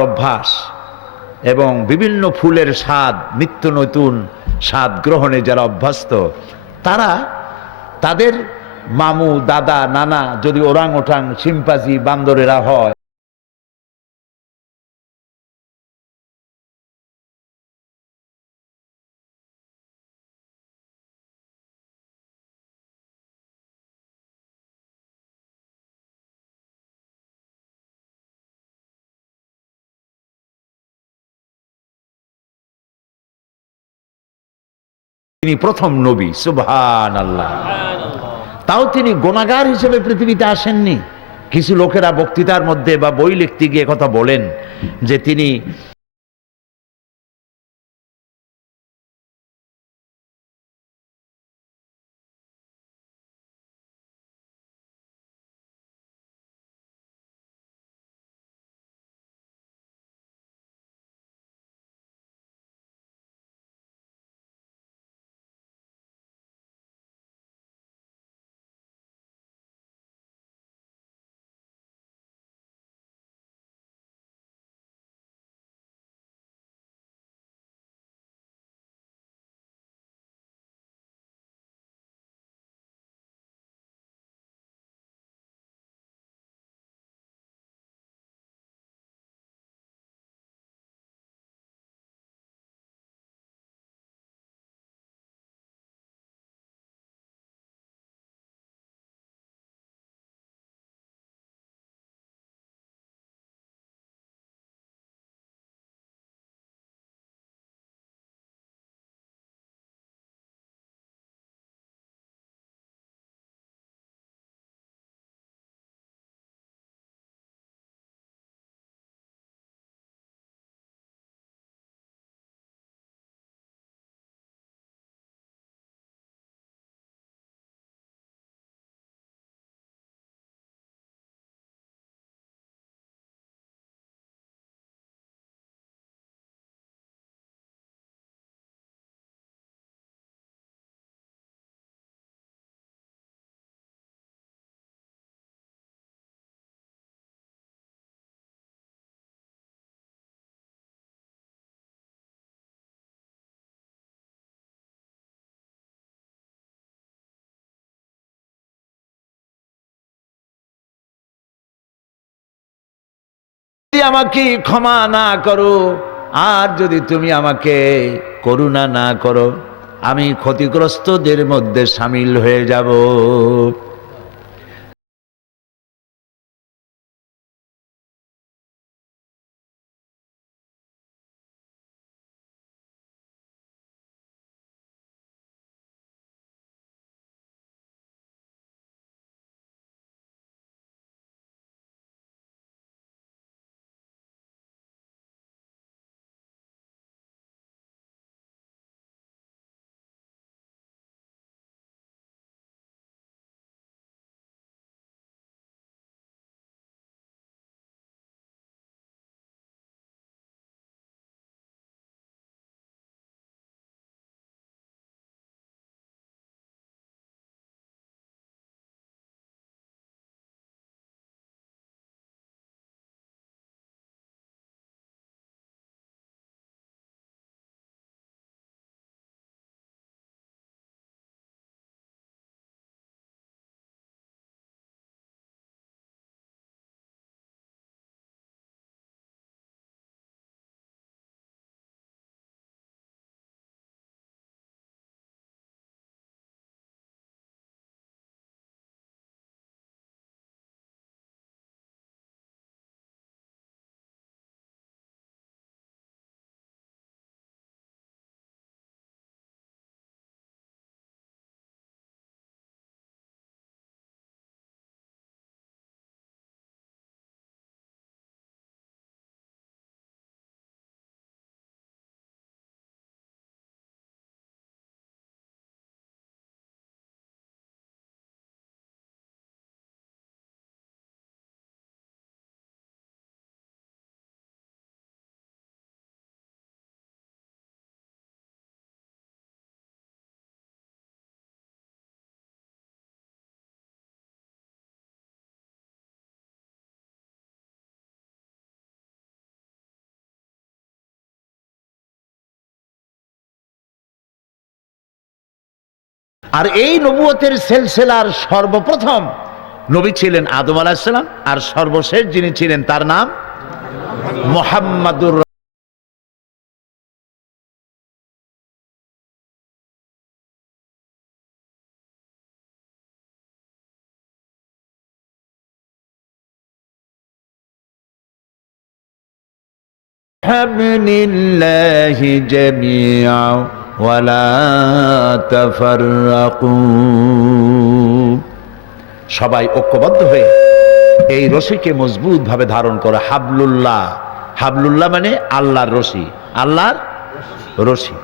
অভ্যাস এবং বিভিন্ন ফুলের স্বাদ, নিত্য নতুন স্বাদ গ্রহণে যারা অভ্যস্ত, তারা তাদের মামু, দাদা, নানা, যদি ওরাং ওঠাং সিম্পাজি বান্দরেরা হয় তিনি প্রথম নবী সুবহান আল্লাহ তাও তিনি গোনাগার হিসেবে পৃথিবীতে আসেননি। কিছু লোকেরা বক্তৃতার মধ্যে বা বই লিখতে গিয়ে কথা বলেন যে তিনি আমাকে ক্ষমা না করো, আর যদি তুমি আমাকে করুণা না করো, আমি ক্ষতিগ্রস্তদের মধ্যে সামিল হয়ে যাব। আর এই নবুয়তের সেলসেলার সর্বপ্রথম নবী ছিলেন আদম আলাহিসাল্লাম আর সর্বশেষ যিনি ছিলেন তার নাম মোহাম্মদুর حبل الله جميعا ওয়ালা تفرقوا সবাই ঐক্যবদ্ধ হয়ে এই রশিকে মজবুতভাবে ধারণ করে, হাবলুল্লাহ। হাবলুল্লাহ মানে আল্লাহর রশি। আল্লাহর রশি।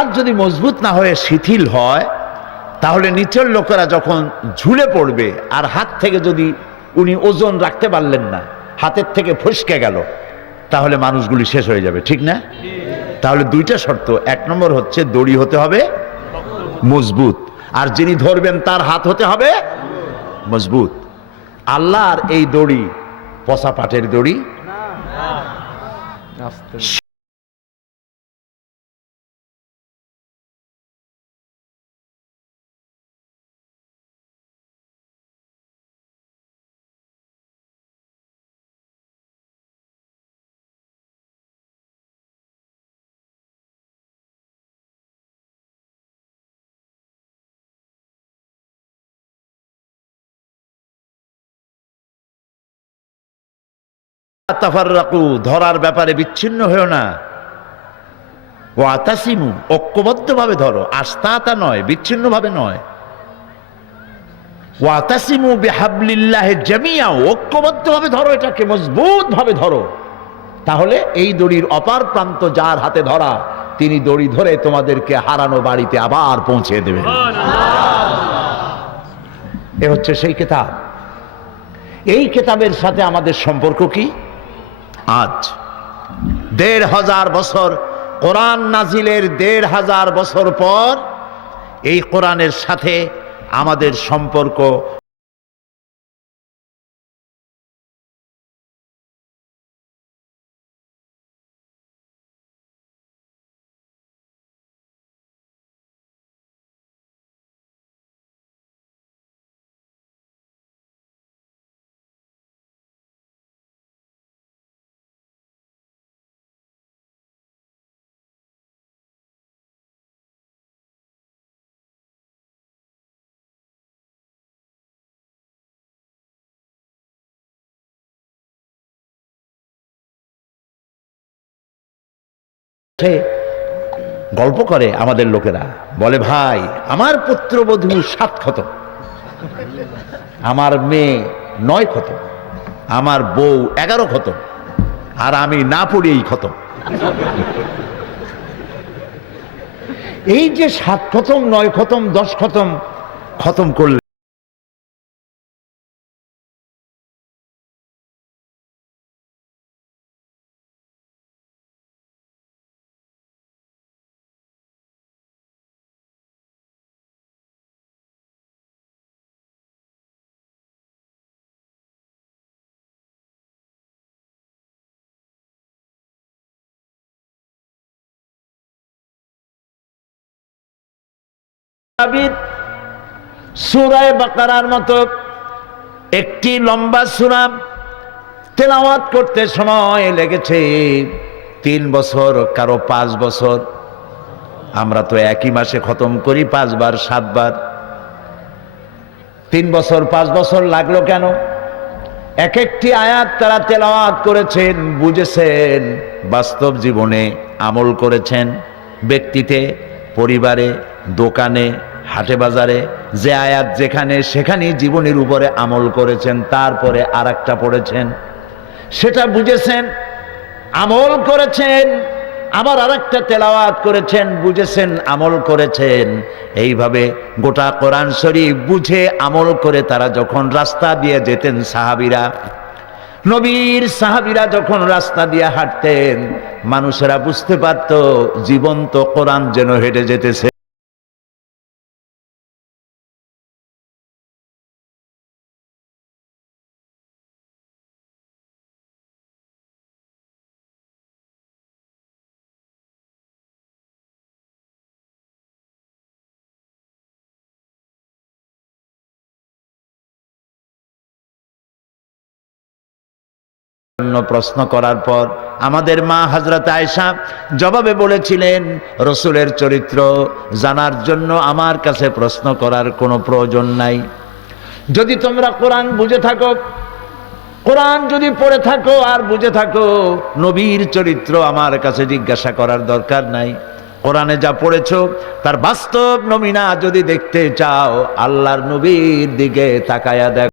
আর যদি মজবুত না হয়ে শিথিল হয়, তাহলে নিচের লোকেরা যখন ঝুলে পড়বে, আর হাত থেকে যদি উনি ওজন রাখতে পারলেন না, হাতের থেকে ফসকে গেল, তাহলে মানুষগুলি শেষ হয়ে যাবে, ঠিক না? তাহলে দুইটা শর্ত। এক নম্বর হচ্ছে দড়ি হতে হবে মজবুত, আর যিনি ধরবেন তার হাত হতে হবে মজবুত। আল্লাহর এই দড়ি পচা পাটের দড়ি। ধরার ব্যাপারে বিচ্ছিন্ন হয়েও না। ও আতাসিমু ঐক্যবদ্ধভাবে ধরো, আস্তাতা নয়, বিচ্ছিন্নভাবে নয়। ও আতাসিমু বিহাবলিল্লাহে জামিয়া ঐক্যবদ্ধভাবে ধরো, এটাকে মজবুত ভাবে ধরো। তাহলে এই দড়ির অপার প্রান্ত যার হাতে ধরা, তিনি দড়ি ধরে তোমাদেরকে হারানো বাড়িতে আবার পৌঁছে দেবেন। এ হচ্ছে সেই কেতাব। এই কেতাবের সাথে আমাদের সম্পর্ক কি? আজ দেড় হাজার বছর, কোরআন নাজিলের দেড় হাজার বছর পর এই কোরআনের সাথে আমাদের সম্পর্ক সে গল্প করে আমাদের লোকেরা। বলে, ভাই, আমার পুত্রবধূ সাত ক্ষত। আমার মেয়ে নয় ক্ষত। আমার বউ এগারো ক্ষত। আর আমি না পড়েই ক্ষত। এই যে সাত খতম নয় খতম দশ খতম খতম করলে সুরায় বাকারার মতো একটি লম্বা সুরা তেলাওয়াত করতে সময় লেগেছে। তিন বছর, কারও পাঁচ বছর। আমরা তো একই মাসে খতম করি পাঁচবার, সাতবার। তিন বছর, পাঁচ বছর লাগল কেন? এক একটি আয়াত তারা তেলাওয়াত করেছেন, বুঝেছেন, বাস্তব জীবনে আমল করেছেন ব্যক্তিতে, পরিবারে, দোকানে হাটে বাজারে যে আয়াত যেখানে সেখানেই জীবনের উপরে আমল করেছেন, তারপরে আর একটা পড়েছেন। সেটা বুঝেছেন, আমল করেছেন, আবার আরেকটা তেলাওয়াত করেছেন, বুঝেছেন, আমল করেছেন। এইভাবে গোটা কোরআন শরীফ বুঝে আমল করে তারা যখন রাস্তা দিয়ে যেতেন সাহাবিরা, নবীর সাহাবিরা যখন রাস্তা দিয়ে হাঁটতেন, মানুষেরা বুঝতে পারত, জীবন্ত কোরআন যেন হেঁটে যেতেছে। জন্য প্রশ্ন করার পর আমাদের মা হজরত আয়সা জবাবে বলেছিলেন, রসুলের চরিত্র জানার জন্য আমার কাছে প্রশ্ন করার কোনো প্রয়োজন নাই। যদি তোমরা কোরআন বুঝে থাকো, কোরআন যদি পড়ে থাকো আর বুঝে থাকো, নবীর চরিত্র আমার কাছে জিজ্ঞাসা করার দরকার নাই। কোরআনে যা পড়েছ, তার বাস্তব নমিনা যদি দেখতে চাও, আল্লাহর নবীর দিকে তাকায়া দেখ।